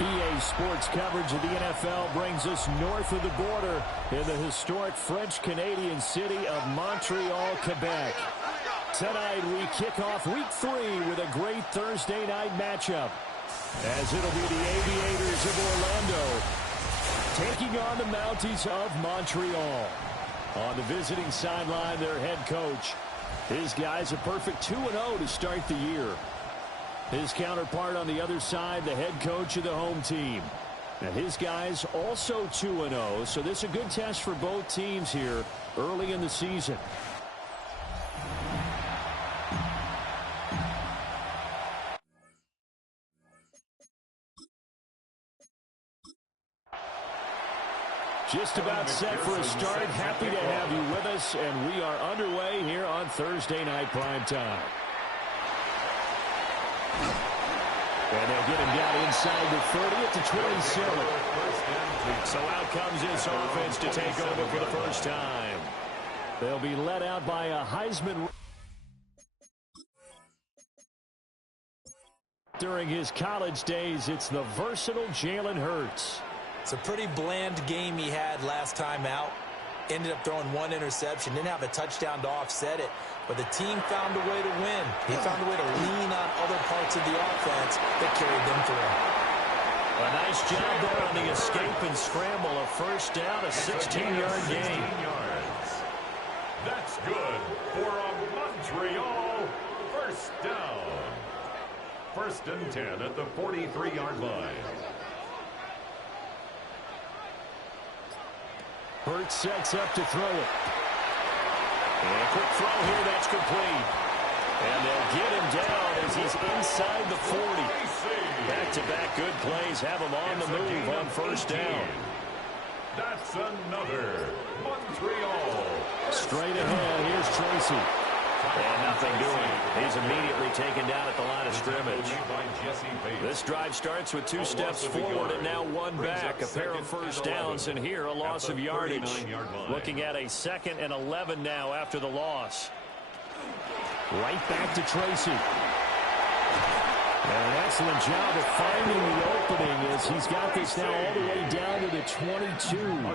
EA Sports coverage of the NFL brings us north of the border in the historic French-Canadian city of Montreal, Quebec. Tonight we kick off Week 3 with a great Thursday night matchup, as it'll be the Aviators of Orlando taking on the Mounties of Montreal. On the visiting sideline, their head coach. His guys a perfect 2-0 to start the year. His counterpart on the other side, the head coach of the home team. And his guys also 2-0, so this is a good test for both teams here early in the season. Just about set for a start. Happy to have you with us, and we are underway here on Thursday Night Primetime. And they'll get him down inside the 30 at the 27. So out comes this offense to take over for the first time. They'll be led out by a Heisman. During his college days, it's the versatile Jalen Hurts. It's a pretty bland game he had last time out. Ended up throwing one interception. Didn't have a touchdown to offset it. But the team found a way to win. He found a way to lean on other parts of the offense that carried them through. A nice job there on the escape and scramble. A first down, a 16-yard gain. That's good for a Montreal first down. 1st and 10 at the 43-yard line. Hurts sets up to throw it. And a quick throw here, that's complete. And they'll get him down as he's inside the 40. Back-to-back good plays have him on the move on first down. That's another Montreal. Straight ahead, here's Tracy. And nothing doing. He's immediately taken down at the line of scrimmage. This drive starts with 2 steps forward and now 1 back. A pair of first downs, and here a loss of yardage. Looking at a 2nd and 11 now after the loss. Right back to Tracy. And an excellent job of finding the opening as he's got this now all the way down to the 22.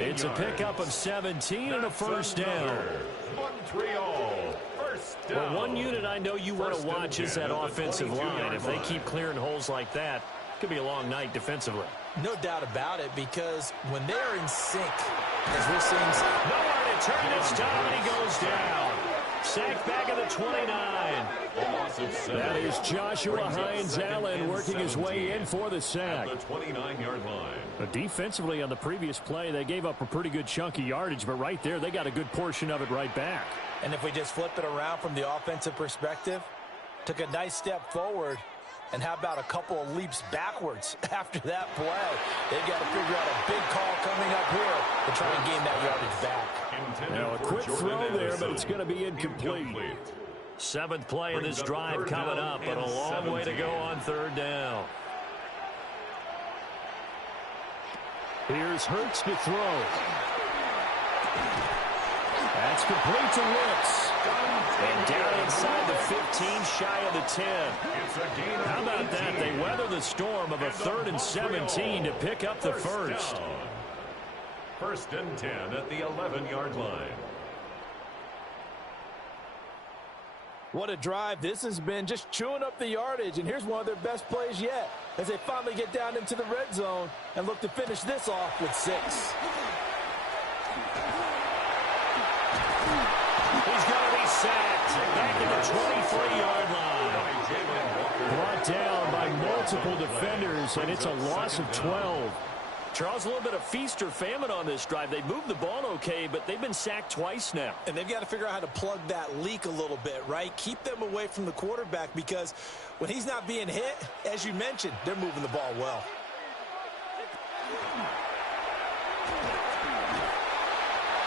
It's a pickup of 17 and a first down. Montreal first down. Well, one unit I know you want to watch is that offensive line. If they keep clearing holes like that, it could be a long night defensively. No doubt about it, because when they're in sync, as we're seeing, nowhere to turn this time, and he goes down. Sacked back at the 29. That is Joshua Hines-Allen working his way in for the sack. At the 29-yard line. But defensively on the previous play, they gave up a pretty good chunk of yardage, but right there, they got a good portion of it right back. And if we just flip it around from the offensive perspective, took a nice step forward, and how about a couple of leaps backwards after that play? They've got to figure out a big call coming up here to try and gain that yardage back. Now a quick throw there, but it's going to be incomplete. 7th play of this drive coming up, but a long way to go on 3rd down. Here's Hurts to throw. That's complete to Wicks. And down inside the 15, shy of the 10. How about that? They weather the storm of a 3rd and 17 to pick up the first. 1st and 10 at the 11-yard line. What a drive this has been, just chewing up the yardage. And here's one of their best plays yet as they finally get down into the red zone and look to finish this off with 6. He's going to be sacked back at the 23-yard line. Brought down by multiple defenders, and it's a loss of 12. Charles, a little bit of feast or famine on this drive. They moved the ball okay, but they've been sacked twice now. And they've got to figure out how to plug that leak a little bit, right? Keep them away from the quarterback, because when he's not being hit, as you mentioned, they're moving the ball well.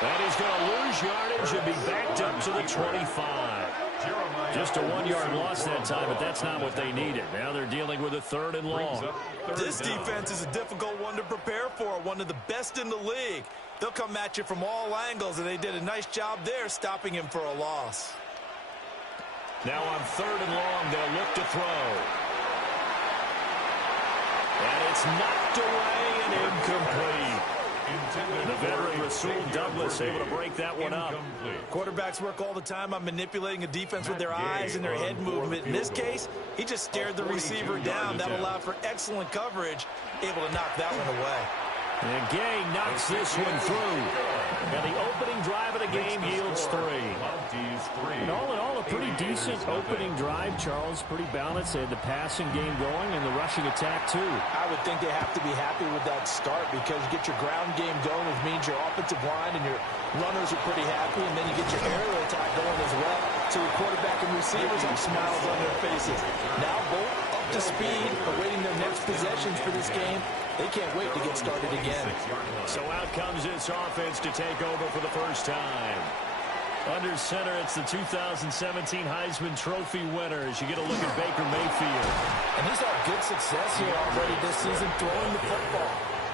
And he's going to lose yardage and be backed up to the 25. Just a 1-yard loss that time, but that's not what they needed. Now they're dealing with a 3rd and long. This defense is a difficult one to prepare for, one of the best in the league. They'll come at you from all angles, and they did a nice job there stopping him for a loss. Now on 3rd and long, they'll look to throw. It's knocked away and incomplete. The veteran Rasul Douglas able to break that one up. Quarterbacks work all the time on manipulating a defense with their eyes and their head movement. In this case, he just stared the receiver down. That allowed for excellent coverage, able to knock that one away. And Gay knocks this one through. Now the opening drive of the game yields 3. And all in all, a pretty decent opening drive, Charles. Pretty balanced. They had the passing game going and the rushing attack, too. I would think they have to be happy with that start because you get your ground game going, which means your offensive line and your runners are pretty happy, and then you get your aerial attack going as well. So your quarterback and receivers have smiles on their faces. Now both up to speed, awaiting their next possessions for this game. They can't wait to get started again. So out comes this offense to take over for the first time. Under center, it's the 2017 Heisman Trophy winner as you get a look at Baker Mayfield. And he's had good success here already this season throwing the football.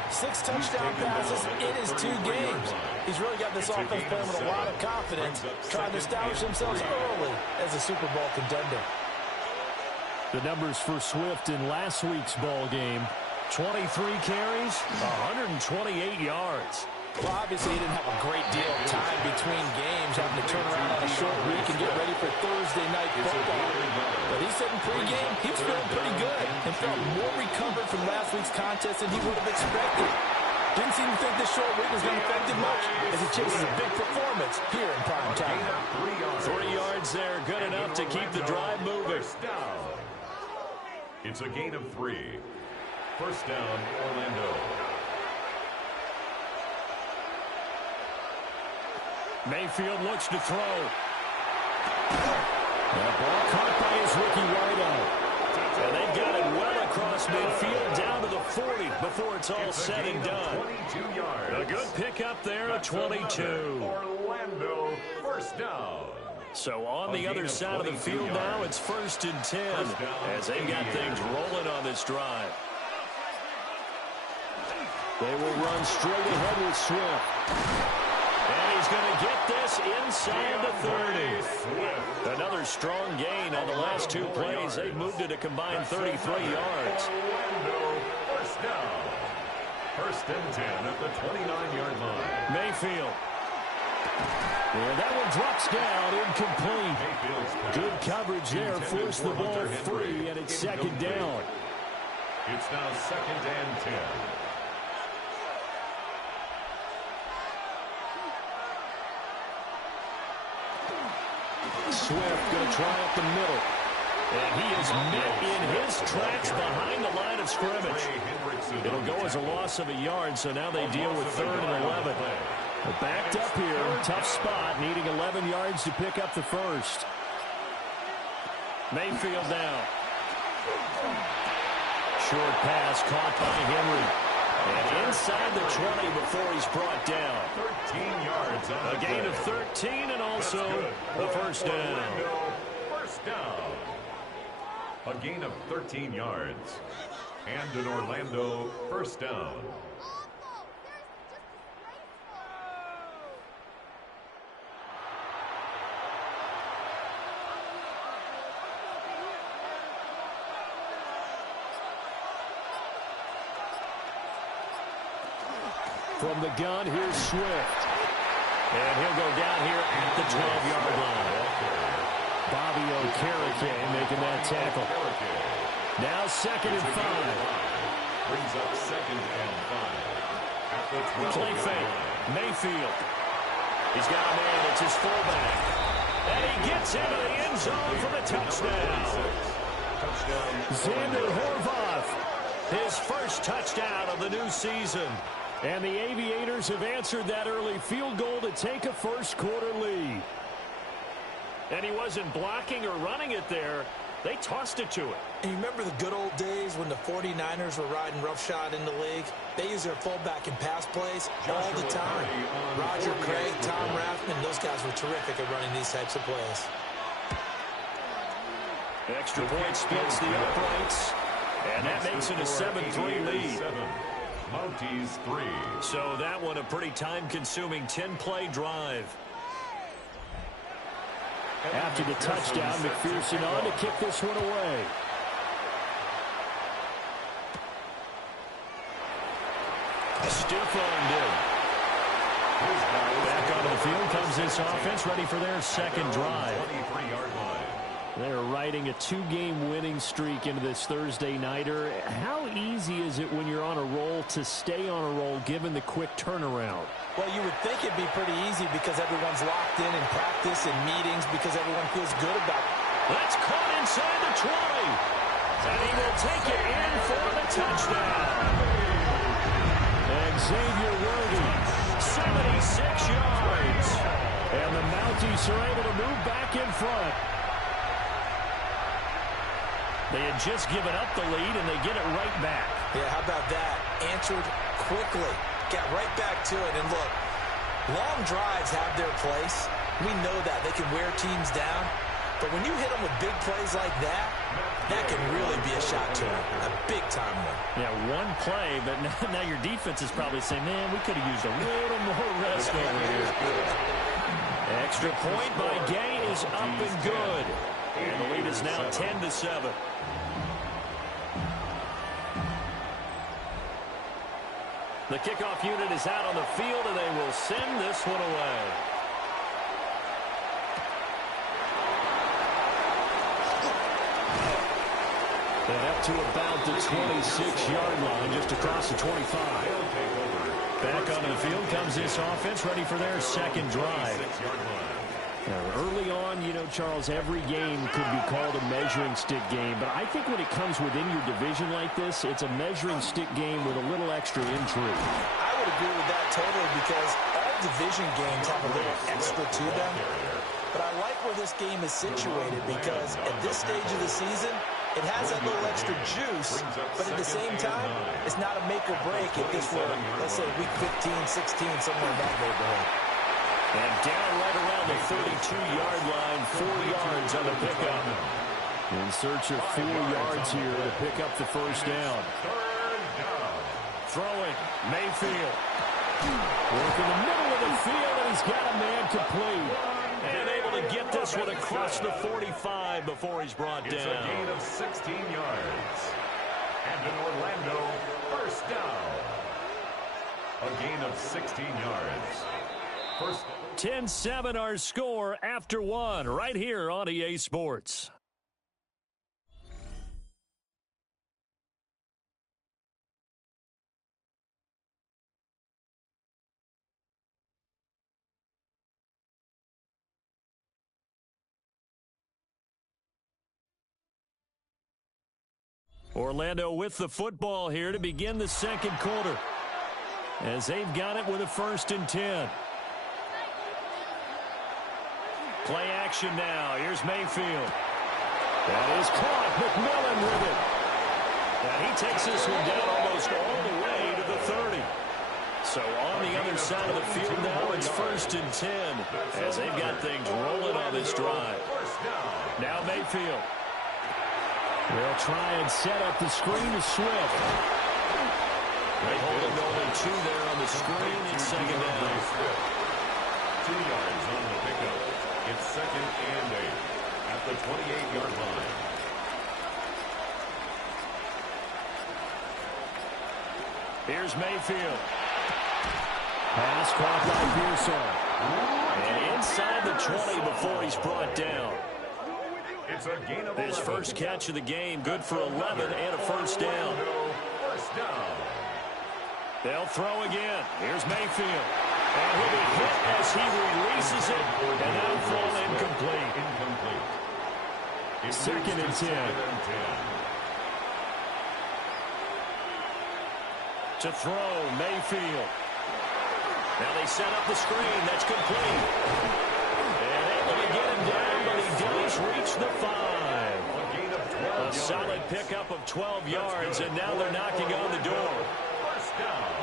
6 touchdown passes in his 2 games. He's really got this offense playing with a lot of confidence, trying to establish themselves early as a Super Bowl contender. The numbers for Swift in last week's ball game. 23 carries, 128 yards. Well, obviously, he didn't have a great deal of time between games, having to turn around on a short week and get ready for Thursday night football. But he said in pregame, he was feeling pretty good and felt more recovered from last week's contest than he would have expected. Didn't seem to think this short week was going to affect him much as he chases a big performance here in prime time. 3 yards there, good enough to keep the drive moving. It's a gain of 3. First down, Orlando. Mayfield looks to throw. That ball caught by his rookie wideout. And they've got it well across midfield down to the 40 before it's all said and done. 22 yards. A good pickup there at 22. Orlando, first down. So on the other side of the field now, it's 1st and 10 as they've got things rolling on this drive. They will run straight ahead with Swift. And he's going to get this inside the 30. Another strong gain on the last 2 plays. They've moved it a combined 33 yards. First down. 1st and 10 at the 29-yard line. Mayfield. Yeah, that one drops down, incomplete. Good coverage there, forced the ball free, and it's 2nd down. It's now 2nd and 10. Swift going to try up the middle. And he is met in his tracks behind the line of scrimmage. It'll go as a loss of a yard, so now they deal with 3rd and 11. They're backed up here, tough spot, needing 11 yards to pick up the first. Mayfield now. Short pass caught by Henry. And inside the 20 before he's brought down. 13 yards on a gain of 13 and also the first down. First down. A gain of 13 yards. And an Orlando first down. From the gun, here's Swift. And he'll go down here at the 12-yard line. Bobby Okereke making that tackle. Now 2nd and 5. Brings up 2nd and 5. At the 12-yard Play fake. Mayfield. He's got a man. It's his fullback. And he gets into the end zone for the touchdown. Xander Horvath. His first touchdown of the new season. And the Aviators have answered that early field goal to take a first-quarter lead. And he wasn't blocking or running it there. They tossed it to him. And you remember the good old days when the 49ers were riding roughshod in the league? They use their fullback in pass plays all the time. Roger Craig, Tom Rathman, those guys were terrific at running these types of plays. Extra point splits the uprights. And that makes it a 7-3 lead. Mounties 3. So that one a pretty time-consuming 10-play drive. After the touchdown, McPherson on to kick this one away. Stiff-armed him. Back onto the field comes this offense, ready for their second drive. They're riding a two-game winning streak into this Thursday nighter. How easy is it when you're on a roll to stay on a roll given the quick turnaround? Well, you would think it'd be pretty easy because everyone's locked in practice and meetings because everyone feels good about it. That's caught inside the 20. And he will take it in for the touchdown. Xavier Worthy, 76 yards. And the Mounties are able to move back in front. They had just given up the lead, and they get it right back. Yeah, how about that? Answered quickly. Got right back to it. And look, long drives have their place. We know that. They can wear teams down. But when you hit them with big plays like that, that can really be a shot to them. A big-time one. Yeah, one play, but now your defense is probably saying, man, we could have used a little more rest over here. Extra point by Gay is up and good. And the lead is now 10-7. The kickoff unit is out on the field, and they will send this one away. And up to about the 26-yard line, just across the 25. Back onto the field comes this offense, ready for their second drive. Now, early on, you know, Charles, every game could be called a measuring stick game. But I think when it comes within your division like this, it's a measuring stick game with a little extra intrigue. I would agree with that totally because all division games have a little extra to them. But I like where this game is situated because at this stage of the season, it has that little extra juice, but at the same time, it's not a make or break if this were, let's say, week 15, 16, somewhere in that neighborhood. And down right around the 32-yard line, 4 yards on the pickup. In search of 4 yards here to pick up the first down. Throwing, Mayfield. Work in the middle of the field, and he's got a man complete. And able to get this one across the 45 before he's brought down. It's a gain of 16 yards. And in Orlando, first down. A gain of 16 yards. 10-7 our score after one right here on EA Sports. Orlando with the football here to begin the second quarter, as they've got it with a 1st and 10. Play action now. Here's Mayfield. That is caught. McMillan with it. And he takes this one down almost all the way to the 30. So on the other side of the field now, it's 1st and 10 as they've got things rolling on this drive. Now Mayfield. They'll try and set up the screen to Swift. They hold it only 2 there on the screen. It's second down. 2 yards on the pickup. It's 2nd and 8 at the 28-yard line. Here's Mayfield. Pass caught by Pearson. And inside the 20 before he's brought down. It's a gain of 11. His first catch of the game, good for 11 and a first down. First down. They'll throw again. Here's Mayfield. And he'll be hit as he releases it. And that'll fall incomplete. It's 2nd and 10. To throw, Mayfield. Now they set up the screen. That's complete. And able to get him down, but he does reach the 5. A solid pickup of 12 yards, and now they're knocking on the door. First down.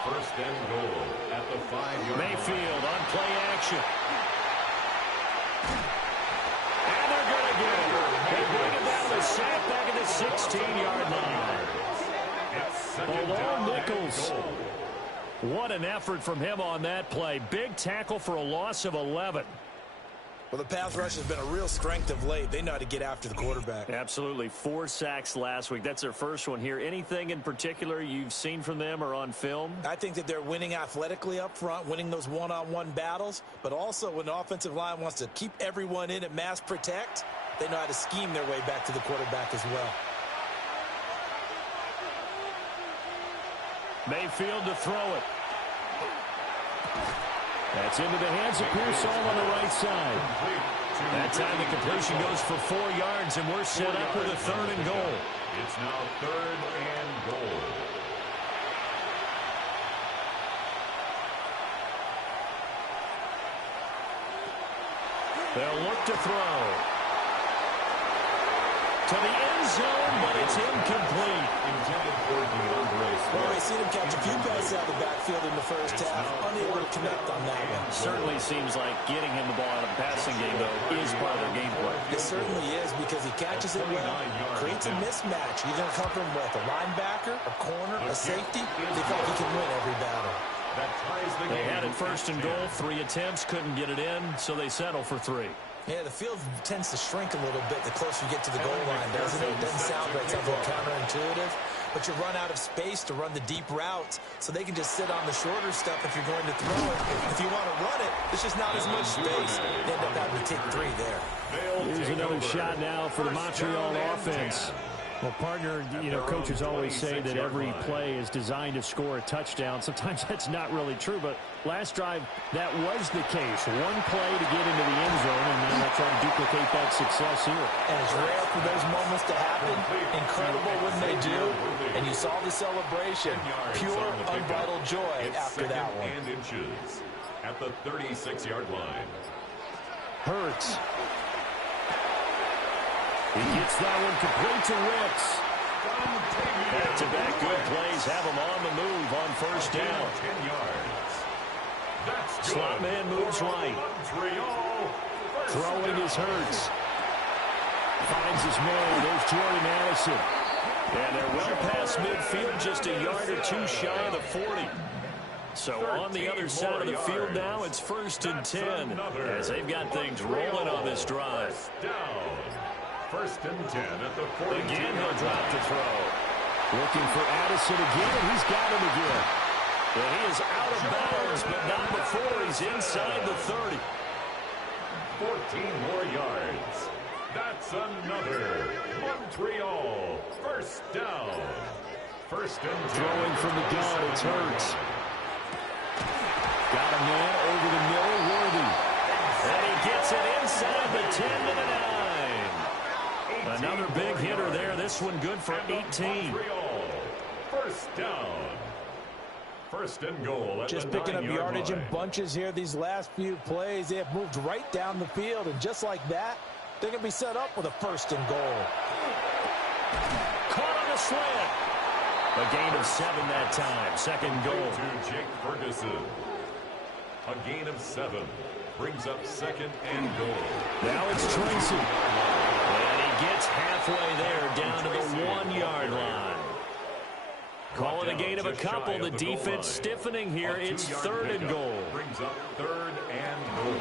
1st and goal at the 5-yard line. Mayfield on play action. And they're going to get it. They bring it down to sack back at the 16-yard line. Below Nichols. What an effort from him on that play. Big tackle for a loss of 11. Well, the pass rush has been a real strength of late. They know how to get after the quarterback. Absolutely. 4 sacks last week. That's their first one here. Anything in particular you've seen from them or on film? I think that they're winning athletically up front, winning those one-on-one battles, but also when the offensive line wants to keep everyone in and mass protect, they know how to scheme their way back to the quarterback as well. Mayfield to throw it. That's into the hands of Pearsall on the right side. That time the completion goes for 4 yards, and we're set up with a 3rd and goal. It's now 3rd and goal. They'll look to throw. To the end zone, but it's incomplete. Intended for DeAndre Swift. Well, we've seen him catch a few passes out of the backfield in the first half, unable to connect on that one. Certainly seems like getting him the ball out of the passing game, though, is part of their game plan. It certainly is because he catches it well, creates a mismatch. He's going to come from what, a linebacker, a corner, a safety. They think he can win every battle. That ties the They game. had it 1st and goal, 3 attempts, couldn't get it in, so they settle for 3. Yeah, the field tends to shrink a little bit the closer you get to the goal line, doesn't it? It doesn't sound right. It sounds a little counterintuitive. But you run out of space to run the deep routes, so they can just sit on the shorter stuff if you're going to throw it. If you want to run it, there's just not as much space. They end up having to take 3 there. Here's another shot now for the Montreal offense. Well, partner, you know, coaches always say that every play is designed to score a touchdown. Sometimes that's not really true, but last drive, that was the case. 1 play to get into the end zone, and now they'll try to duplicate that success here. And it's rare for those moments to happen. Incredible when they do. And you saw the celebration. Pure, unbridled joy after that one. And inches at the 36-yard line. Hurts. He gets that one complete to Wicks. Back-to-back good plays have him on the move on 1st down. 10 yards. That's good. Slot man moves right. Montreal. Throwing his Hurts. Finds his man. There's Jordan Addison. And they're well past midfield, just a yard or 2 shy of the 40. So on the other side of the field now, it's 1st and 10 as they've got things rolling on this drive. Down. 1st and 10 at the 40. Again, he'll drop to throw. Looking for Addison again, and he's got him again. And he is out of bounds, but not before he's inside the 30. 14 more yards. That's another. Montreal. 1st down. 1st and 10. Throwing from the gun, it's Hurts. Got a man over the middle, Worthy. And he gets it inside the 10 to the 9. Another big hitter there. This one good for 18. 1st down. 1st and goal. Just picking up yardage in bunches here these last few plays. They have moved right down the field, and just like that, they're going to be set up with a 1st and goal. Caught on the slant. A gain of 7 that time. 2nd goal. To Jake Ferguson. A gain of 7 brings up 2nd and goal. Now it's Tracy. And he gets halfway there down to the 1-yard line. Call it a gain of a couple. The defense stiffening here. It's 3rd and goal. Brings up 3rd and goal.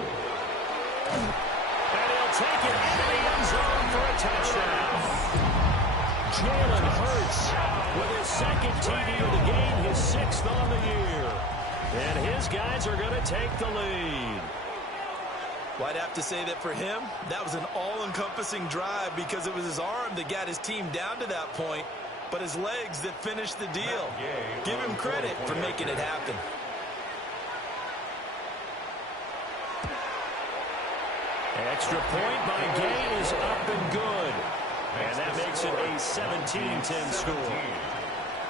And he'll take it into the end zone for a touchdown. Jalen Hurts with his 2nd TD of the game, his 6th on the year. And his guys are going to take the lead. Well, I'd have to say that for him, that was an all-encompassing drive because it was his arm that got his team down to that point, but his legs that finished the deal. Give him credit for making it happen. Extra point by Gay is up and good. And that makes it a 17-10 score.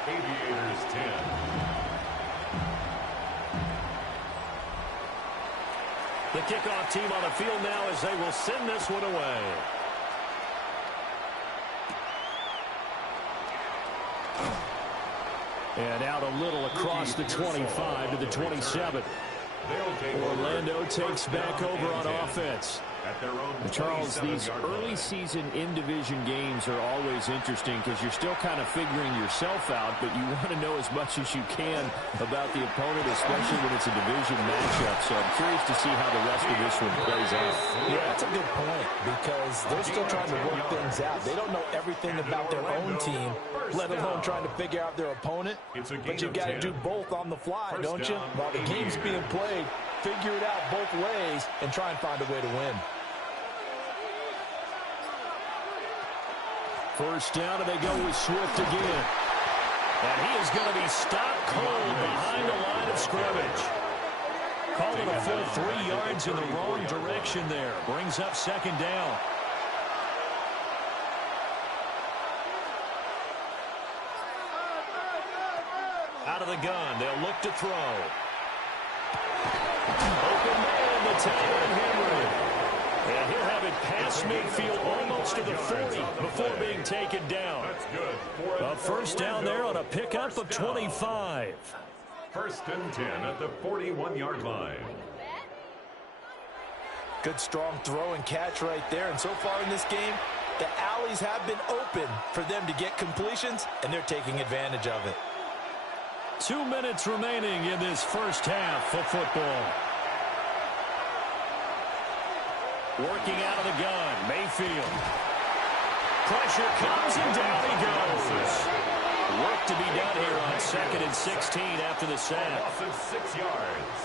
Aviators 10. The kickoff team on the field now as they will send this one away. And out a little across the 25 to the 27. Orlando takes back over on offense. at their own Charles, these 27-yard early line. season in-division games are always interesting because you're still kind of figuring yourself out, but you want to know as much as you can about the opponent, especially when it's a division matchup. So I'm curious to see how the rest of this one plays out. Yeah, that's a good point because they're still trying to work things out. They don't know everything about their own team, let alone trying to figure out their opponent. But you've got to do both on the fly, don't you? While the game's being played, figure it out both ways and try and find a way to win. First down, and they go with Swift again. And he is going to be stopped cold behind the line of scrimmage. Call it a full 3 yards in the wrong direction there. Brings up second down. Out of the gun, they'll look to throw. Open man, the tight end, Henry. And he'll have it past midfield almost to the 40 before being taken down. That's good. A first down there on a pickup of 25. First and 10 at the 41-yard line. Good strong throw and catch right there. And so far in this game, the alleys have been open for them to get completions, and they're taking advantage of it. 2 minutes remaining in this first half of football. Working out of the gun, Mayfield. Pressure comes and down he goes. Work to be done here on 2nd and 16 after the sack. Loss of 6 yards.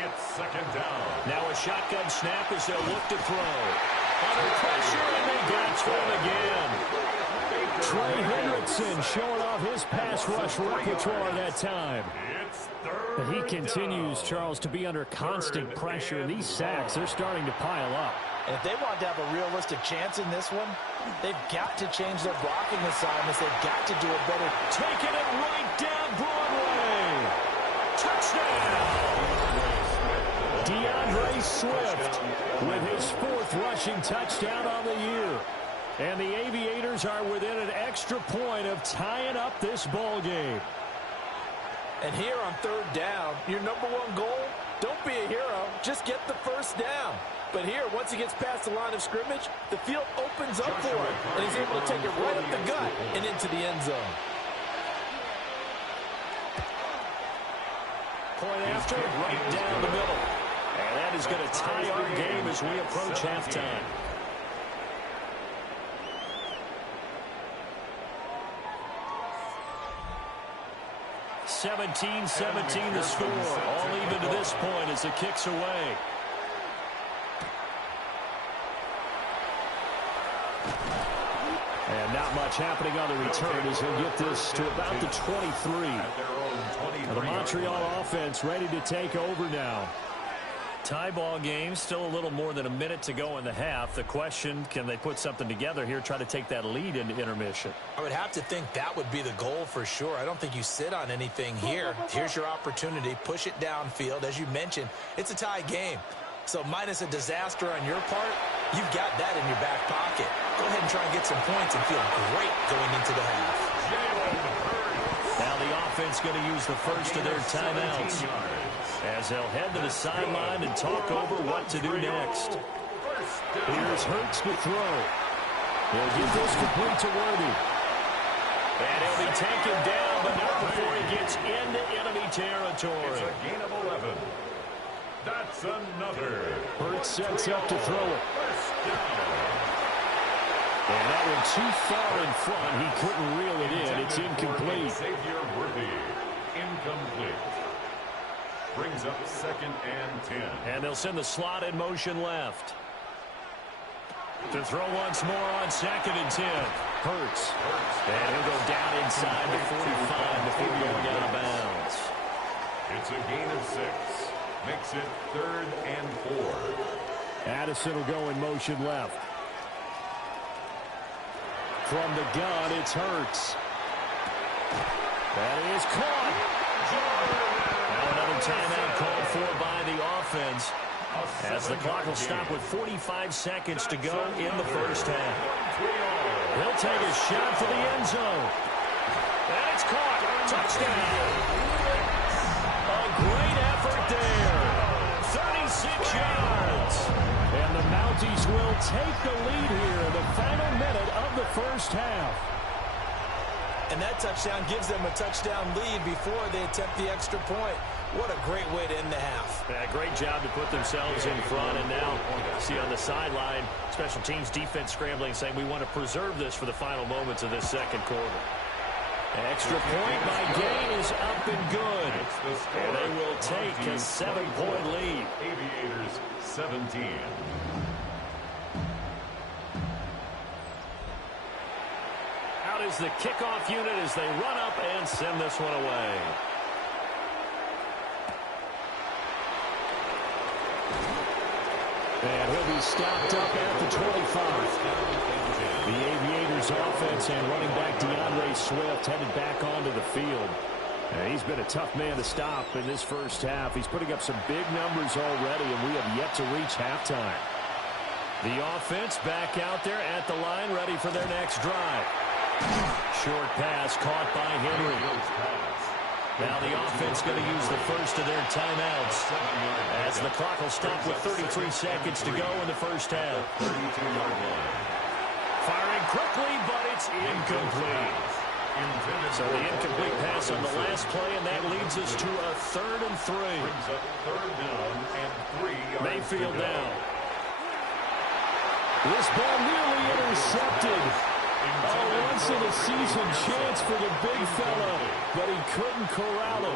It's second down. Now a shotgun snap as they'll look to throw. Under pressure, and they got to him again. Trey Hendrickson showing off his pass rush repertoire that time. It's But he third continues, down. Charles, to be under constant pressure. These sacks, they're starting to pile up. And if they want to have a realistic chance in this one, they've got to change their blocking assignments. They've got to do it better. Taking it right down Broadway. Touchdown! DeAndre Swift with his 4th rushing touchdown on the year. And the Aviators are within an extra point of tying up this ball game. And here on 3rd down, your number 1 goal, don't be a hero, just get the first down. But here, once he gets past the line of scrimmage, the field opens up for him, and he's able to take it right up the gut and into the end zone. Point after, right down the middle. And that is going to tie our game as we approach halftime. (17-17) the score. All even to this point as the kick's away. And not much happening on the return as he'll get this to about the 23. The Montreal offense ready to take over now. Tie ball game, still a little more than a minute to go in the half. The question, can they put something together here, try to take that lead into intermission? I would have to think that would be the goal for sure. I don't think you sit on anything here. Here's your opportunity. Push it downfield. As you mentioned, it's a tie game. So minus a disaster on your part, you've got that in your back pocket. Go ahead and try and get some points and feel great going into the half. Now the offense going to use the first of their timeouts as they'll head to the sideline and talk over what to do next. Here's Hurts to throw. He'll get this complete to Worthy. And he'll be taken down, but not before he gets into enemy territory. It's a gain of 11. That's another. Hurts sets up to throw it. First down. And that one too far in front. He couldn't reel it in. It's incomplete. Xavier Worthy. Incomplete. Brings up 2nd and 10. And they'll send the slot in motion left. To throw once more on 2nd and 10. Hurts. And he'll go down inside the 45 before going out of bounds. It's a gain of 6. Makes it 3rd and 4. Addison will go in motion left. From the gun, it's Hurts. That is caught. Now another timeout called for by the offense as the clock will stop with 45 seconds to go in the first half. He'll take a shot for the end zone. And it's caught. Touchdown. A great effort there. 36 yards. And the Mounties will take the lead here in the final minute of the first half. And that touchdown gives them a touchdown lead before they attempt the extra point. What a great way to end the half. Yeah, great job to put themselves in front. And now, see on the sideline, special teams defense scrambling, saying we want to preserve this for the final moments of this second quarter. Extra point by Gain is up and good. And they will take a 7-point lead. Aviators 17. Out is the kickoff unit as they run up and send this one away. And he'll be stopped up at the 25. The Aviators offense and running back DeAndre Swift headed back onto the field. And he's been a tough man to stop in this first half. He's putting up some big numbers already, and we have yet to reach halftime. The offense back out there at the line, ready for their next drive. Short pass caught by Henry. Now the offense going to use the first of their timeouts as the clock will stop with 33 seconds to go in the first half. 32-yard line. Firing quickly, but it's incomplete. So the incomplete pass on the last play, and that leads us to a 3rd and 3. Brings up 3rd down and 3 yards. Mayfield down. This ball nearly intercepted. A once-in-a-season chance for the big fella, but he couldn't corral it.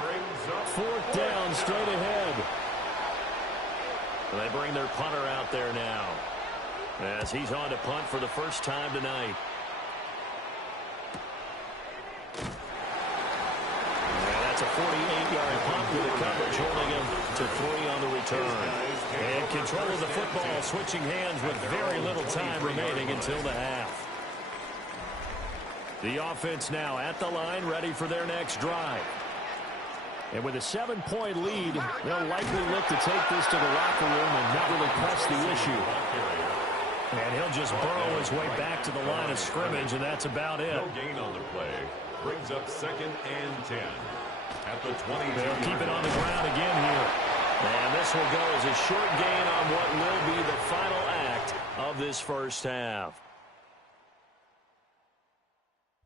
4th down, straight ahead. They bring their punter out there now as he's on to punt for the first time tonight. And that's a 48-yard punt with the coverage holding him to 3 on the return. And control of the football switching hands with very little time remaining until the half. The offense now at the line, ready for their next drive. And with a 7-point lead, they'll likely look to take this to the locker room and not really press the issue. And he'll just burrow his way back to the line of scrimmage, and that's about it. No gain on the play. Brings up 2nd and 10. At the 20. They'll keep it on the ground again here. And this will go as a short gain on what will be the final act of this first half.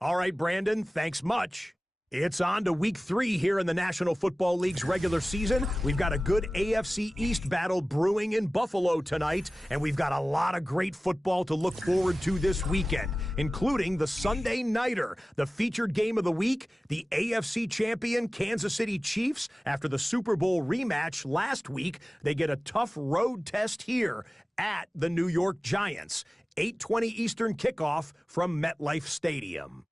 All right, Brandon, thanks much. It's on to week 3 here in the National Football League's regular season. We've got a good AFC East battle brewing in Buffalo tonight, and we've got a lot of great football to look forward to this weekend, including the Sunday Nighter, the featured game of the week, the AFC champion Kansas City Chiefs. After the Super Bowl rematch last week, they get a tough road test here at the New York Giants. 8:20 Eastern kickoff from MetLife Stadium.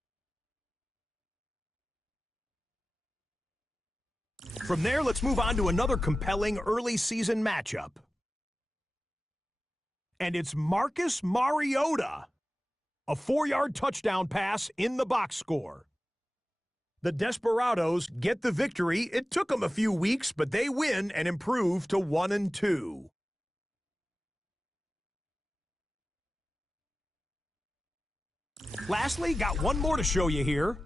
From there, let's move on to another compelling early season matchup. And it's Marcus Mariota. A 4-yard touchdown pass in the box score. The Desperados get the victory. It took them a few weeks, but they win and improve to 1-2. Lastly, got one more to show you here.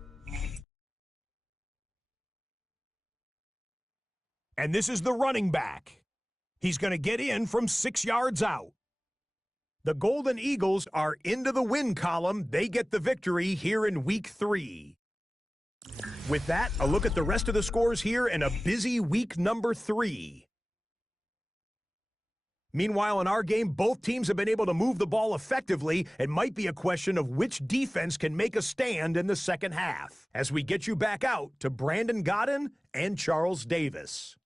And this is the running back. He's going to get in from 6 yards out. The Golden Eagles are into the win column. They get the victory here in week 3. With that, a look at the rest of the scores here in a busy week number 3. Meanwhile, in our game, both teams have been able to move the ball effectively. It might be a question of which defense can make a stand in the second half. As we get you back out to Brandon Godden and Charles Davis.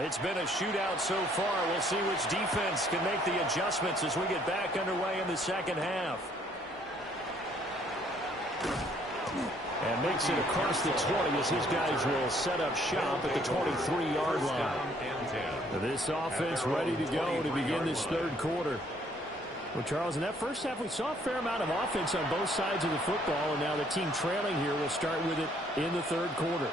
It's been a shootout so far. We'll see which defense can make the adjustments as we get back underway in the second half. And makes it across the 20 as his guys will set up shop at the 23-yard line. This offense ready to go to begin this third quarter. Well, Charles, in that first half, we saw a fair amount of offense on both sides of the football, and now the team trailing here will start with it in the third quarter.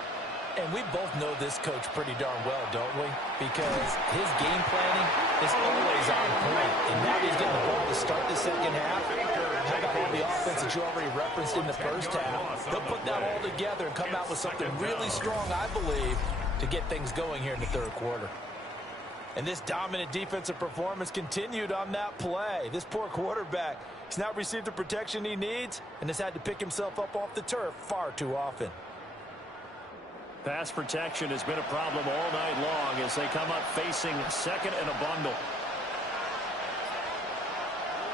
And we both know this coach pretty darn well, don't we? Because his game planning is always on point. And now he's getting the ball to start the second half. How about all the offense that you already referenced in the first half? They'll put that all together and come out with something really strong, I believe, to get things going here in the third quarter. And this dominant defensive performance continued on that play. This poor quarterback has not received the protection he needs and has had to pick himself up off the turf far too often. Pass protection has been a problem all night long as they come up facing second and a bundle.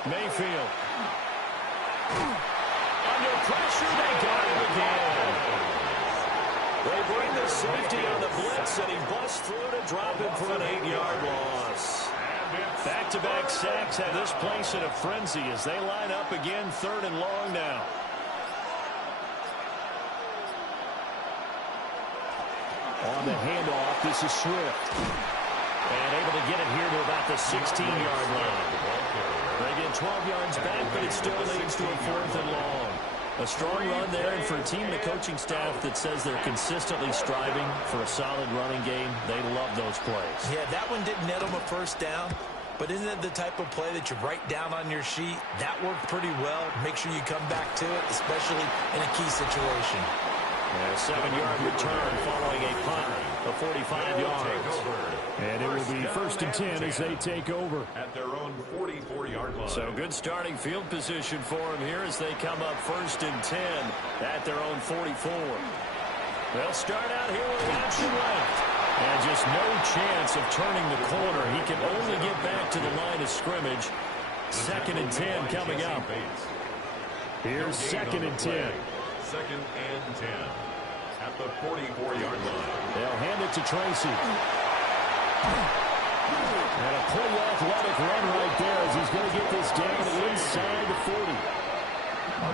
Mayfield. Under pressure, they got him again. They bring the safety on the blitz, and he busts through to drop him for an 8-yard loss. Back-to-back sacks have this place in a frenzy as they line up again, third and long now. On the handoff, this is Swift. And able to get it here to about the 16-yard line. They get 12 yards back, but it still leads to a fourth and long. A strong run there, and for a team and a coaching staff that says they're consistently striving for a solid running game, they love those plays. Yeah, that one didn't net them a first down, but isn't it the type of play that you write down on your sheet? That worked pretty well. Make sure you come back to it, especially in a key situation. A 7-yard return following a punt of 45 yards. And it will be first and 10 as they take over. At their own 44-yard line. So good starting field position for them here as they come up first and 10 at their own 44. They'll start out here with the option left. And just no chance of turning the corner. He can only get back to the line of scrimmage. Second and 10 coming up. Here's second and 10. Second and 10 at the 44-yard line. They'll hand it to Tracy. And a pretty athletic run right there as he's going to get this down inside the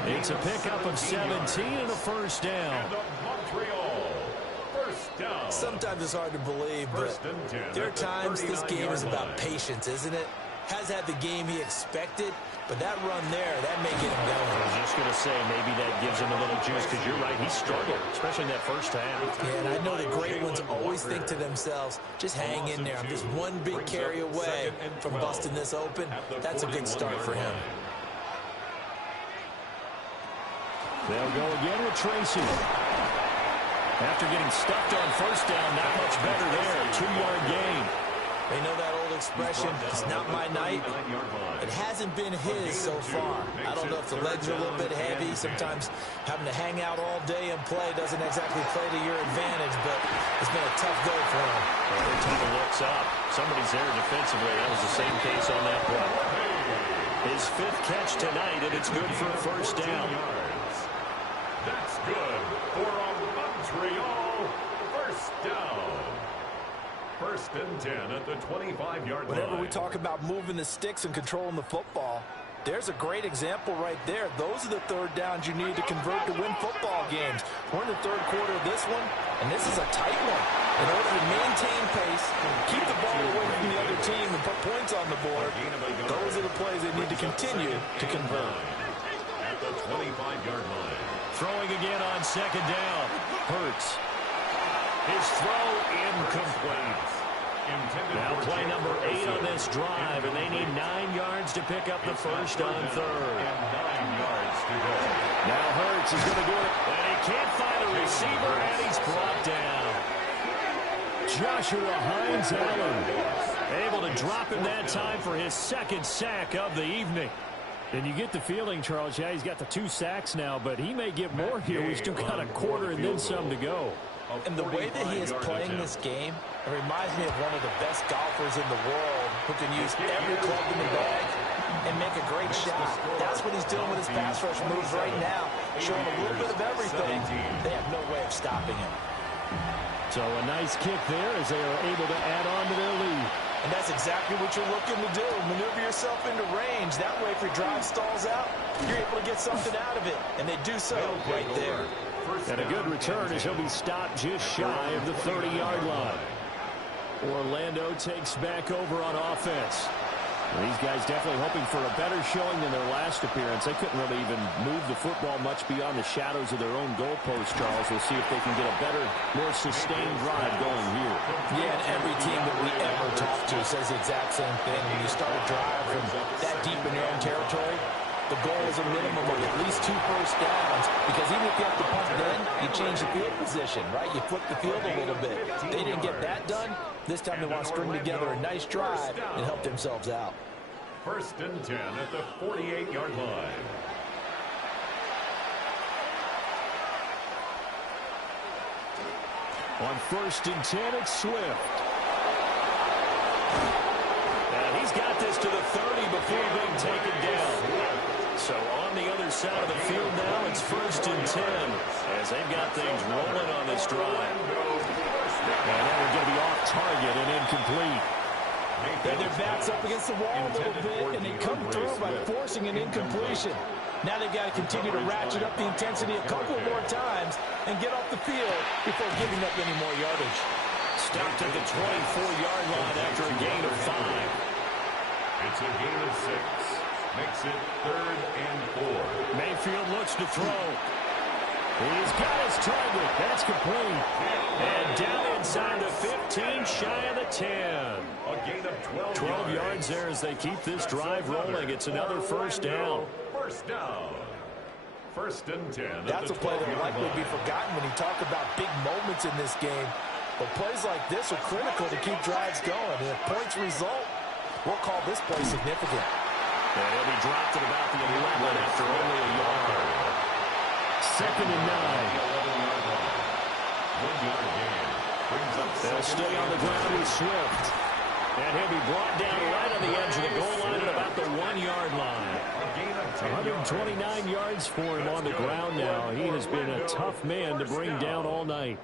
40. It's a pickup of 17 and a first down. And the Montreal first down. Sometimes it's hard to believe, but there are times this game is about patience, isn't it? Has had the game he expected, but that run there, that may get him going. I was just going to say, maybe that gives him a little juice, because you're right, he struggled, especially in that first half. Yeah, and I know the great ones always think to themselves, just hang in there. I'm just one big carry away from busting this open. That's a good start for him. They'll go again with Tracy. After getting stuffed on first down, not much better there. A 2-yard gain. They know that old expression, it's not my night. It hasn't been his so far. I don't know if the legs are a little bit heavy. Sometimes having to hang out all day and play doesn't exactly play to your advantage, but it's been a tough go for him. Every time he looks up, somebody's there defensively. That was the same case on that play. His 5th catch tonight, and it's good for a first down. That's good for a Montreal first down. First and 10 at the 25-yard line. Whenever we talk about moving the sticks and controlling the football, there's a great example right there. Those are the third downs you need to convert to win football games. We're in the third quarter of this one, and this is a tight one. In order to maintain pace, keep the ball away from the other team, and put points on the board, those are the plays they need to continue to convert. At the 25-yard line. Throwing again on second down. Hurts. His throw incomplete. Now play number 8 on this drive, and they need 9 yards to pick up the first on third. And 9 yards to go. Now Hurts is going to do it, and he can't find a receiver, and he's brought down. Joshua Hines-Allen Able to drop him that time for his 2nd sack of the evening. And you get the feeling, Charles, yeah, he's got the 2 sacks now, but he may get more here. We've still got a quarter and then some to go. And the way that he is playing this game, it reminds me of one of the best golfers in the world who can use every club in the bag and make a great shot. That's what he's doing with his pass rush moves right now, showing a little bit of everything. They have no way of stopping him. So a nice kick there as they are able to add on to their lead. And that's exactly what you're looking to do. Maneuver yourself into range. That way, if your drive stalls out, you're able to get something out of it. And they do so right there. And a good return as he'll be stopped just shy of the 30-yard line. Orlando takes back over on offense. These guys definitely hoping for a better showing than their last appearance. They couldn't really even move the football much beyond the shadows of their own goalpost, Charles. We'll see if they can get a better, more sustained drive going here. Yeah, and every team that we ever talk to says the exact same thing. When you start a drive from that deep in your own territory, the goal is a minimum of at least 2 first downs, because even if you have to punt then, you change the field position, right? You flip the field a little bit. They didn't get that done. This time they want to string together a nice drive and help themselves out. 1st and 10 at the 48-yard line. On 1st and 10, it's Swift. And he's got this to the 30 before being taken down. So on the other side of the field now, it's 1st and 10 as they've got things rolling on this drive. And then we're going to be off target and incomplete. And their backs up against the wall a little bit, and they come through by forcing an incompletion. Now they've got to continue to ratchet up the intensity a couple more times and get off the field before giving up any more yardage. Stopped at the 24-yard line after a gain of 5. It's a gain of 6. Makes it 3rd and 4. Mayfield looks to throw. He's got his target. That's complete. And down inside the 15, shy of the 10. A gain of 12 yards there as they keep this drive rolling. It's another first down. First down. 1st and 10. That's a play that will likely be forgotten when you talk about big moments in this game. But plays like this are critical to keep drives going. And if points result, we'll call this play significant. And he'll be dropped at about the 11 after only a yard. 2nd and 9. They'll stay on the ground with Swift. And he'll be brought down right on the edge of the goal line at about the 1-yard line. 129 yards for him on the ground now. He has been a tough man to bring down all night.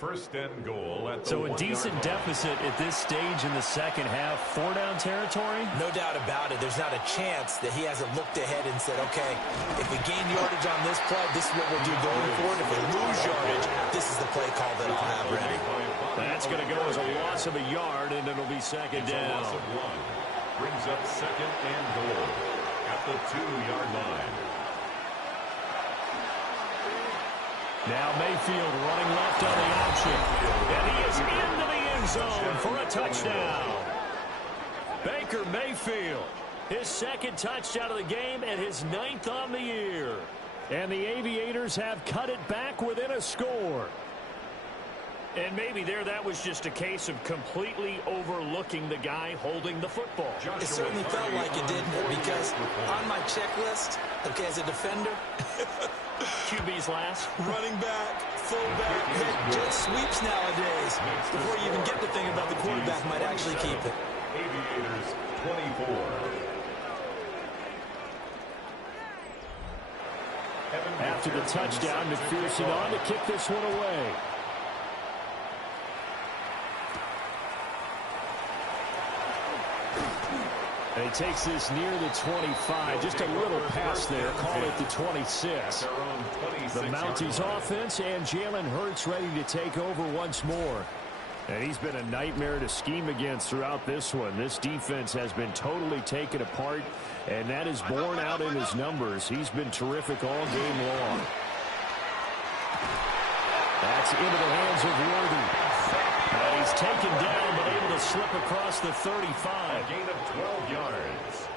1st and goal at the So a decent deficit at this stage in the second half. 4-down territory? No doubt about it. There's not a chance that he hasn't looked ahead and said, okay, if we gain yardage on this play, this is what we'll do going forward. If we lose yardage, this is the play call that I'll have ready. That's going to go as a loss of a yard, and it'll be 2nd down. Loss of 1. Brings up 2nd and goal at the 2-yard line. Now Mayfield running left on the option. And he is into the end zone for a touchdown. Baker Mayfield, his 2nd touchdown of the game and his 9th on the year. And the Aviators have cut it back within a score. And maybe that was just a case of completely overlooking the guy holding the football. It certainly felt like it, didn't it? Because on my checklist, okay, as a defender, QB's last. running back, fullback, head jet sweeps nowadays. Before you even get to think about the quarterback might actually keep it. Aviators 24. After the touchdown, McPherson on to kick this one away. And he takes this near the 25. Just a little pass there. Call it the 26. The Mounties offense and Jalen Hurts ready to take over once more. And he's been a nightmare to scheme against throughout this one. This defense has been totally taken apart, and that is borne out in his numbers. He's been terrific all game long. That's into the hands of Worthy. And he's taken down, but able to slip across the 35. A gain of 12 yards.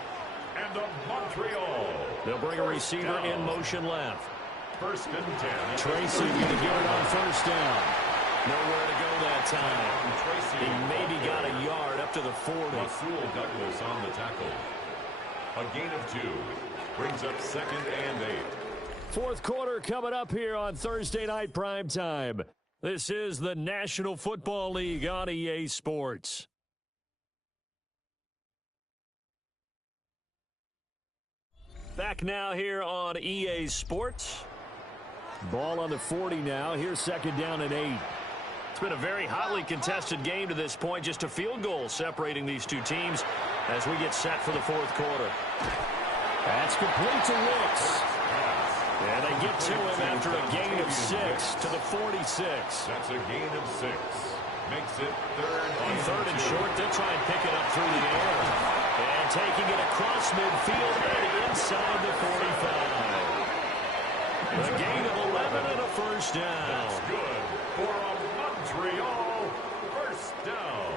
And a Montreal. They'll bring a receiver in motion left. 1st and 10. Tracy going to get it on 1st down. Nowhere to go that time. He maybe got a yard up to the 40. Rasul Douglas on the tackle. A gain of 2. Brings up 2nd and 8. 4th quarter coming up here on Thursday Night Primetime. This is the National Football League on EA Sports. Back now here on EA Sports. Ball on the 40 now. Here's 2nd down and 8. It's been a very hotly contested game to this point. Just a field goal separating these two teams as we get set for the 4th quarter. That's complete to Wicks. And they get to him after a gain of 6 to the 46. That's a gain of 6. Makes it third. On third and short, they'll try and pick it up through the air. And taking it across midfield and inside the 45. A gain of 11 and a first down. That's good for a Montreal first down.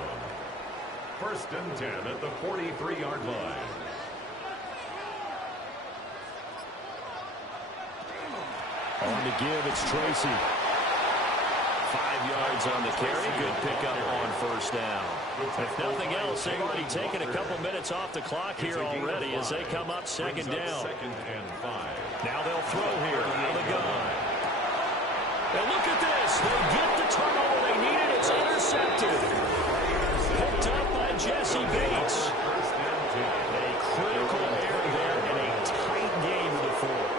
First and 10 at the 43-yard line. On to give, it's Tracy. 5 yards on the carry. Good pickup on first down. If nothing else, they've already taken a couple minutes off the clock here already as they come up second down. Second and 5. Now they'll throw here out of the gun. And look at this. They get the turnover they needed. It's intercepted. Picked up by Jesse Bates. A critical error there in a tight game in the fourth.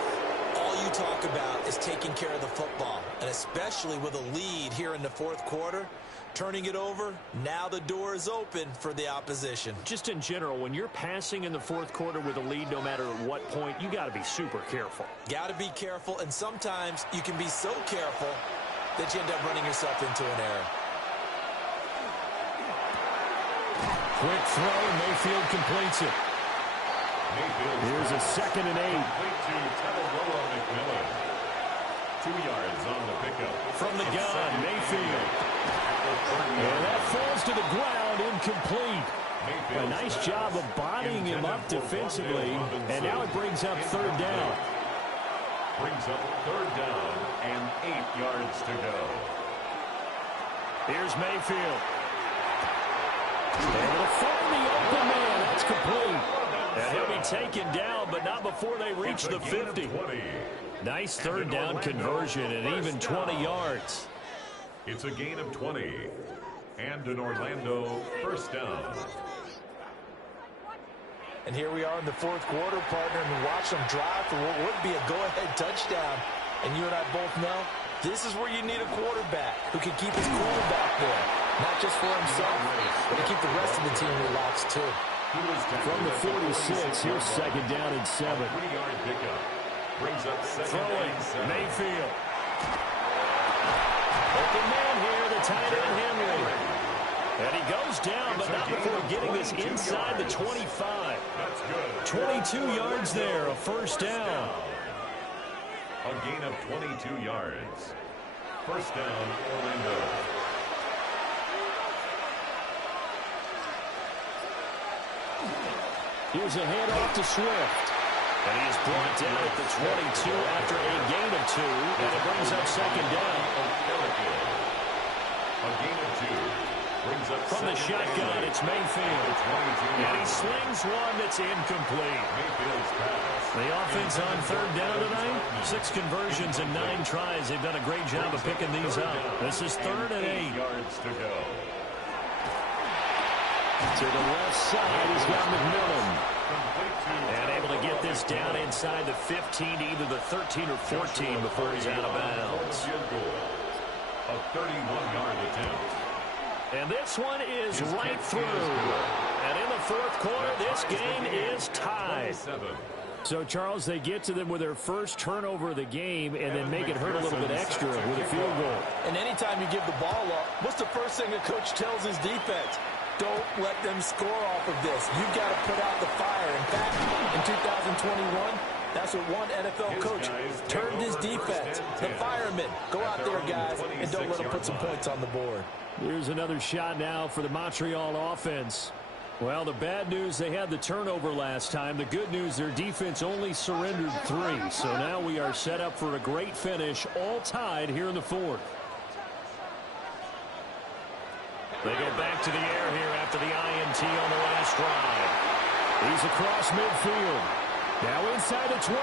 All you talk about is taking care of the football, and especially with a lead here in the fourth quarter. Turning it over, now the door is open for the opposition. Just in general, when you're passing in the fourth quarter with a lead, no matter at what point, you got to be super careful. Got to be careful, and sometimes you can be so careful that you end up running yourself into an error. Quick throw, and Mayfield completes it. Here's a 2nd and 8. Complete to Talavera McMillan. 2 yards on the pickup. From the gun, Mayfield. And that falls to the ground, incomplete. A nice job of bodying him up defensively, and now it brings up third down. Brings up third down and 8 yards to go. Here's Mayfield. Able to find the open man. That's complete. And he'll be taken down, but not before they reach the 50. Nice third down conversion and even 20 yards. It's a gain of 20. And an Orlando first down. And here we are in the fourth quarter, partner, and watch them drive for what would be a go-ahead touchdown. And you and I both know this is where you need a quarterback who can keep his cool back there. Not just for himself, but to keep the rest of the team relaxed, too. From the 46, here's second down and 7. 3-yard pickup. Brings up second Throwing, and 7. Mayfield. Open man here, the tight end Henry. And he goes down, but not before getting this inside the 25. That's good. 22 yards there, a first down. A gain of 22 yards. First down, Orlando. Here's a handoff to Swift. And he is brought down at the 22 after a gain of 2, and it brings up second down. A gain of 2. Brings up From the shotgun, it's Mayfield. And he slings one that's incomplete. Mayfield's pass. The offense on third down tonight, 6 conversions and 9 tries. They've done a great job of picking these up. This is third and 8. 8 yards to go. To the left side, he's got McMillan. Complete And able to get this down inside the 15 to either the 13 or 14 before he's out of bounds. A 31-yard attempt. And this one is right through. And in the fourth quarter, this game is tied. 27. So, Charles, they get to them with their first turnover of the game and then make it hurt a little bit extra with a field goal. And anytime you give the ball up, what's the first thing a coach tells his defense? Don't let them score off of this. You've got to put out the fire. In fact, in 2021, that's what one NFL coach turned his defense. The firemen. Go out there, guys, and don't let them put some points on the board. Here's another shot now for the Montreal offense. Well, the bad news, they had the turnover last time. The good news, their defense only surrendered 3. So now we are set up for a great finish, all tied here in the fourth. They go back to the air here after the INT on the last drive. He's across midfield. Now inside the 25.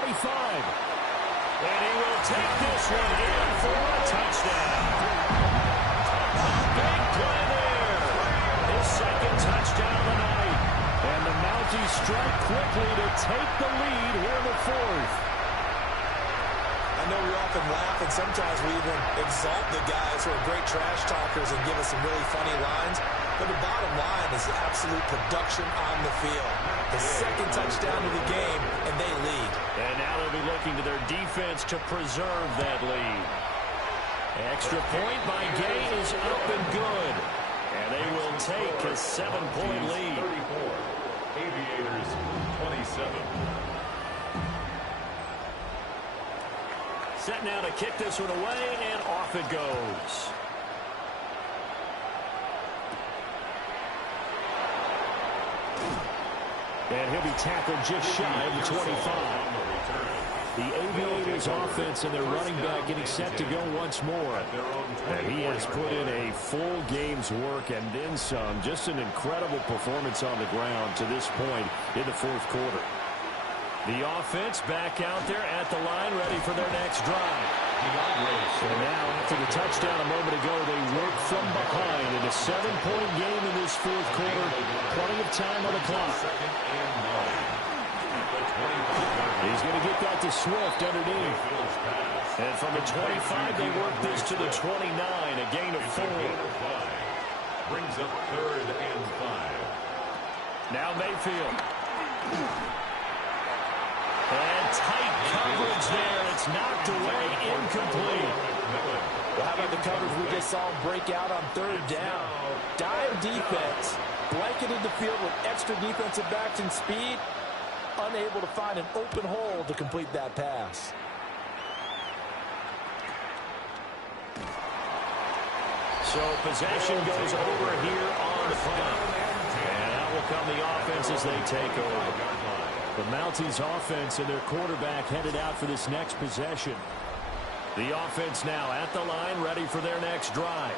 And he will take this one in for a touchdown. Big play there. His second touchdown of the night. And the Mounties strike quickly to take the lead here in the fourth. I know we often laugh, and sometimes we even exalt the guys who are great trash talkers and give us some really funny lines. But the bottom line is absolute production on the field. The second touchdown of the game, and they lead. And now they'll be looking to their defense to preserve that lead. Extra point by Gay is up and good. And they will take a 7-point lead. 34. Aviators 27. Set now to kick this one away, and off it goes. And he'll be tackled just shy of the 25. The Aviators offense and their running back getting set to go once more. And he has put in a full game's work and then some. Just an incredible performance on the ground to this point in the fourth quarter. The offense back out there at the line, ready for their next drive. And now, after the touchdown a moment ago, they work from behind in a 7-point game in this fourth quarter. Plenty of time on the clock. He's going to get that to Swift underneath. And from the 25, they work this to the 29, a gain of 4. Brings up 3rd and 5. Now Mayfield. And tight coverage there. It's knocked away, incomplete. Well, how about the coverage we just saw him break out on 3rd down? Dime defense, blanketed the field with extra defensive backs and speed, unable to find an open hole to complete that pass. So possession goes over here on the clock. And out will come the offense as they take over. The Mounties offense and their quarterback headed out for this next possession. The offense now at the line, ready for their next drive.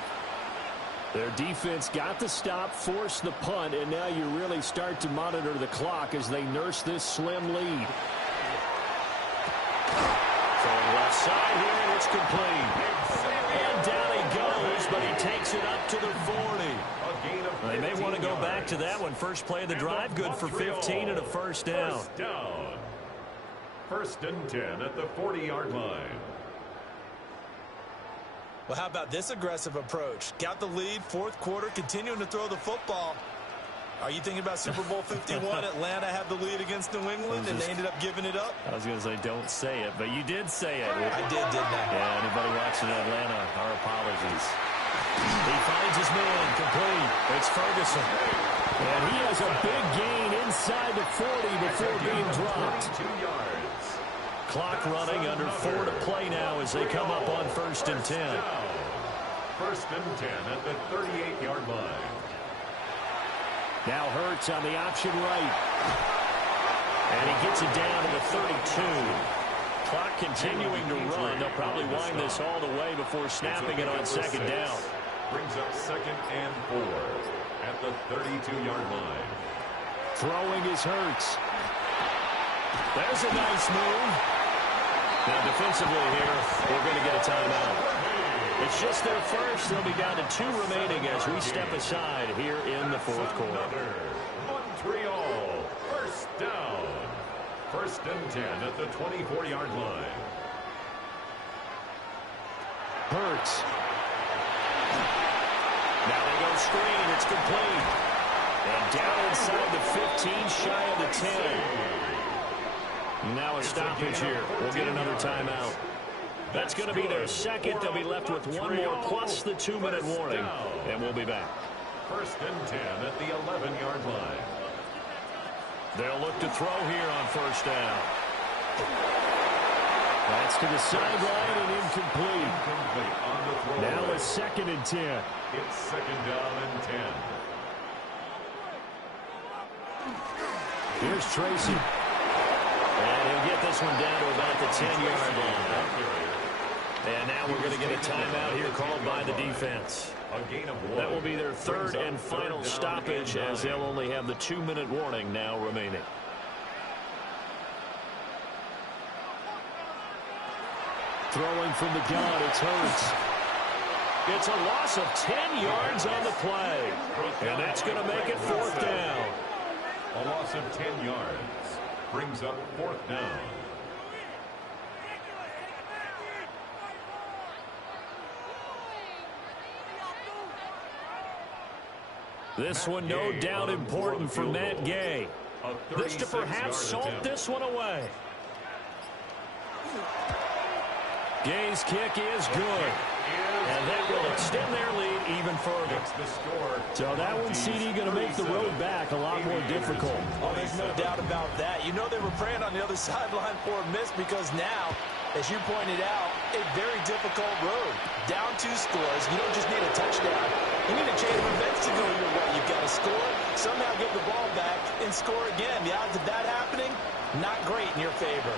Their defense got the stop, forced the punt, and now you really start to monitor the clock as they nurse this slim lead. Throwing left side here, and it's complete. And down he goes, but he takes it up to the 40. They may want to go back to that one. First play of the drive, good for 15 and a first down. First down. 1st and 10 at the 40-yard line. Well, how about this aggressive approach? Got the lead, fourth quarter, continuing to throw the football. Are you thinking about Super Bowl 51? Atlanta had the lead against New England, and they ended up giving it up? I was going to say, don't say it, but you did say it. I did, didn't I? Yeah, anybody watching Atlanta, our apologies. He finds his man, complete. It's Ferguson. And he has a big gain inside the 40 before being dropped. 2 yards. Clock running, under 4 to play now as they come up on 1st and 10. 1st and 10 at the 38-yard line. Now Hurts on the option right. And he gets it down to the 32. Clock continuing to run. They'll probably wind this all the way before snapping it on 2nd down. Brings up 2nd and 4 at the 32-yard line. Throwing is Hurts. There's a nice move. Now defensively here, we're going to get a timeout. It's just their first. They'll be down to 2 remaining as we step aside here in the fourth quarter. Montreal, first down. 1st and 10 at the 24-yard line. Hurts. Now they go screen. It's complete. And down inside the 15, shy of the 10. Now a stoppage here. We'll get another timeout. That's going to be their second. They'll be left with 1 more plus the 2-minute warning. And we'll be back. 1st and 10 at the 11-yard line. They'll look to throw here on 1st down. That's to the sideline and incomplete. On the throw. Now a 2nd and 10. It's 2nd down and 10. Here's Tracy. And he'll get this one down to about the 10-yard line. And now we're going to get a timeout here called by the defense. A gain of 1. That will be their 3rd and final stoppage as they'll only have the 2-minute warning now remaining. Throwing from the gun, it's Hurts. It's a loss of 10 yards on the play. And that's going to make it 4th down. A loss of 10 yards. Brings up 4th down. This one no doubt important for Matt Gay. This to perhaps salt this one away. Gay's kick is good. And that will extend their lead even further. So that one, CD, going to make the road back a lot more difficult. Oh, there's no doubt about that. You know they were praying on the other sideline for a miss because now, as you pointed out, a very difficult road. Down 2 scores. You don't just need a touchdown. You need a chain of events to go your way. You've got to score, somehow get the ball back, and score again. The odds of that happening, not great in your favor.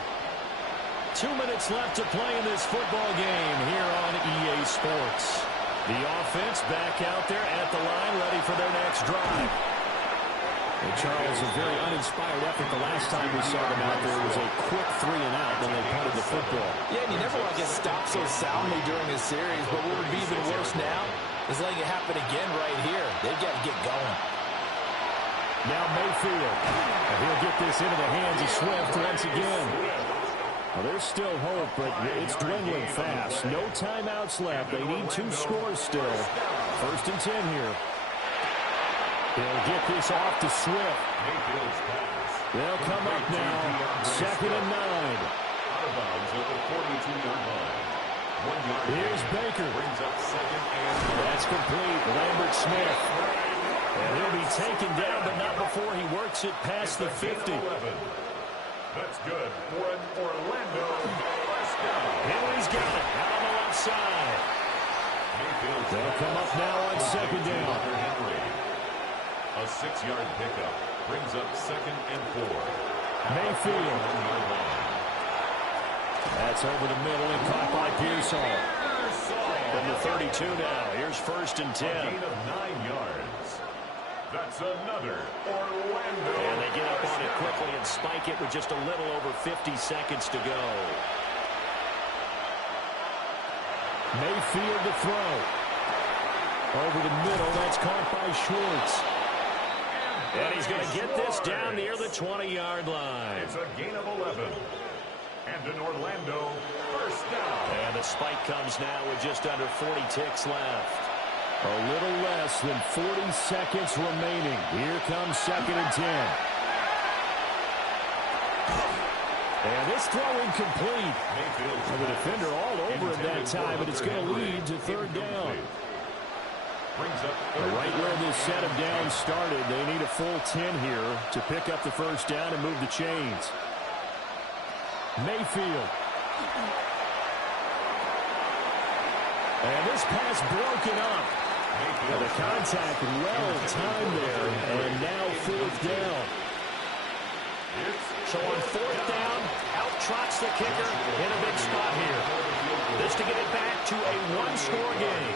2 minutes left to play in this football game here on EA Sports. The offense back out there at the line, ready for their next drive. And Charles, a very uninspired effort the last time we saw them out there. It was a quick 3-and-out, then they punted the football. Yeah, and you never want to get stopped so soundly during this series, but what would be even worse now is letting it happen again right here. They've got to get going. Now Mayfield. And he'll get this into the hands of Swift once again. Well, there's still hope, but it's dwindling fast. No timeouts left. They need 2 scores still. 1st and 10 here. He'll get this off to Swift. They'll come up now. 2nd and 9. Here's Baker. That's complete. Lambert Smith. And he'll be taken down, but not before he works it past the 50. That's good for an Orlando first down. Henry's got it out on the left side. They'll come up now on 2nd down. A 6-yard pickup brings up 2nd and 4. Mayfield. That's over the middle and caught by Pearsall. From the 32 now. Here's 1st and 10. A gain of 9 yards. That's another Orlando. And they get up on it quickly and spike it with just a little over 50 seconds to go. Mayfield to throw. Over the middle. That's caught by Schwartz. And he's going to get this down near the 20-yard line. It's a gain of 11. And an Orlando first down. And the spike comes now with just under 40 ticks left. A little less than 40 seconds remaining. Here comes 2nd and 10. And this throw incomplete. And the defender all over it that time, but it's going to lead to 3rd down. Right where this set of downs started, they need a full 10 here to pick up the 1st down and move the chains. Mayfield. And this pass broken up. And the contact well timed there, and now 4th down. So on 4th down, out trots the kicker in a big spot here. This to get it back to a 1-score game.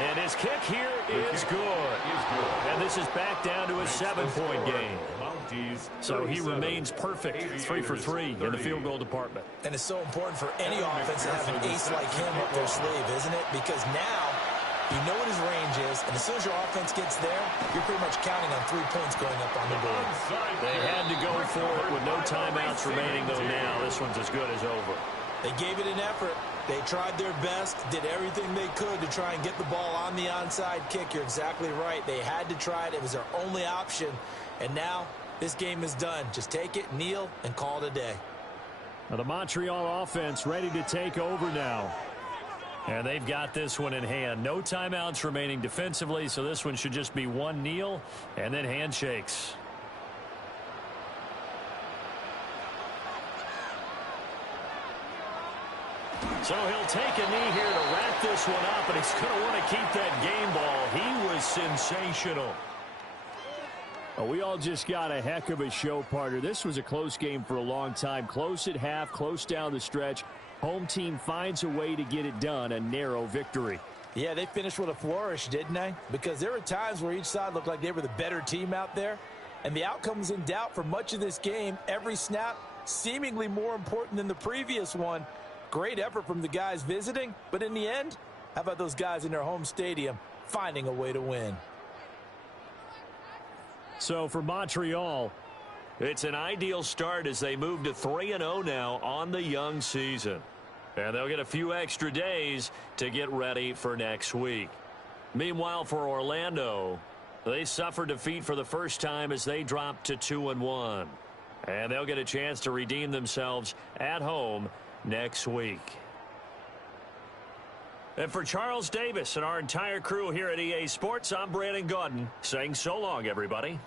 And his kick here is good. And this is back down to a 7-point game. So he remains perfect, 3 for 3 in the field goal department. And it's so important for any offense to have an ace like him up their sleeve, isn't it? Because now you know what his range is, and as soon as your offense gets there, you're pretty much counting on 3 points going up on the board. They had to go for it with no timeouts remaining, though now this one's as good as over. They gave it an effort. They tried their best, did everything they could to try and get the ball on the onside kick. You're exactly right. They had to try it. It was their only option. And now this game is done. Just take it, kneel, and call it a day. Now the Montreal offense ready to take over now. And they've got this one in hand. No timeouts remaining defensively, so this one should just be one kneel and then handshakes. So he'll take a knee here to wrap this one up, and he's going to want to keep that game ball. He was sensational. Well, we all just got a heck of a show, partner. This was a close game for a long time. Close at half, close down the stretch. Home team finds a way to get it done, a narrow victory. Yeah, they finished with a flourish, didn't they? Because there were times where each side looked like they were the better team out there, and the outcome was in doubt for much of this game. Every snap seemingly more important than the previous one. Great effort from the guys visiting, but in the end, how about those guys in their home stadium finding a way to win? So for Montreal, it's an ideal start as they move to 3-0 now on the young season. And they'll get a few extra days to get ready for next week. Meanwhile, for Orlando, they suffered defeat for the first time as they dropped to 2-1. And they'll get a chance to redeem themselves at home next week. And for Charles Davis and our entire crew here at EA Sports, I'm Brandon Gaudin saying so long, everybody.